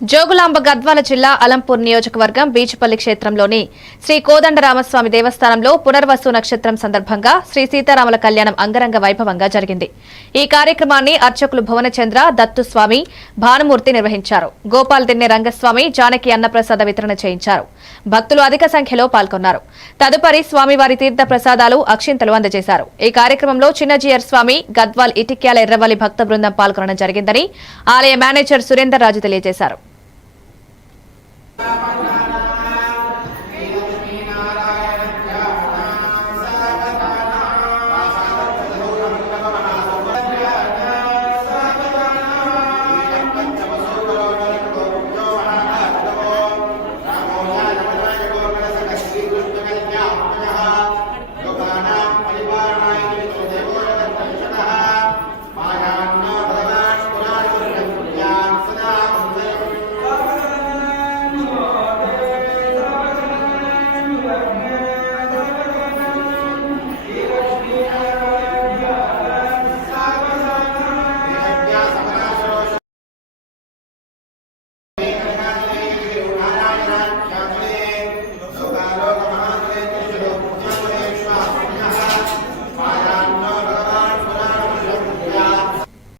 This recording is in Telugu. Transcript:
జోగులాంబ గద్వాల జిల్లా అలంపూర్ నియోజకవర్గం బీచుపల్లి క్షేత్రంలోని శ్రీ కోదండరామస్వామి దేవస్థానంలో పునర్వసు నక్షత్రం సందర్భంగా శ్రీ సీతారాముల కళ్యాణం అంగరంగ వైభవంగా జరిగింది. ఈ కార్యక్రమాన్ని అర్చకులు భువనచంద్ర, దత్తుస్వామి, భానుమూర్తి నిర్వహించారు. గోపాల్ దిన్నె రంగస్వామి, జానకి అన్నప్రసాద వితరణ చేయించారు. భక్తులు అధిక సంఖ్యలో పాల్గొన్నారు. తదుపరి స్వామివారి తీర్థ ప్రసాదాలు, అక్షింతలు అందజేశారు. ఈ కార్యక్రమంలో చిన్నజీయర్ స్వామి, గద్వాల్ ఇటిక్యాల ఎర్రవల్లి భక్త బృందం పాల్గొనడం జరిగిందని ఆలయ మేనేజర్ సురేందర్ రాజు తెలియజేశారు.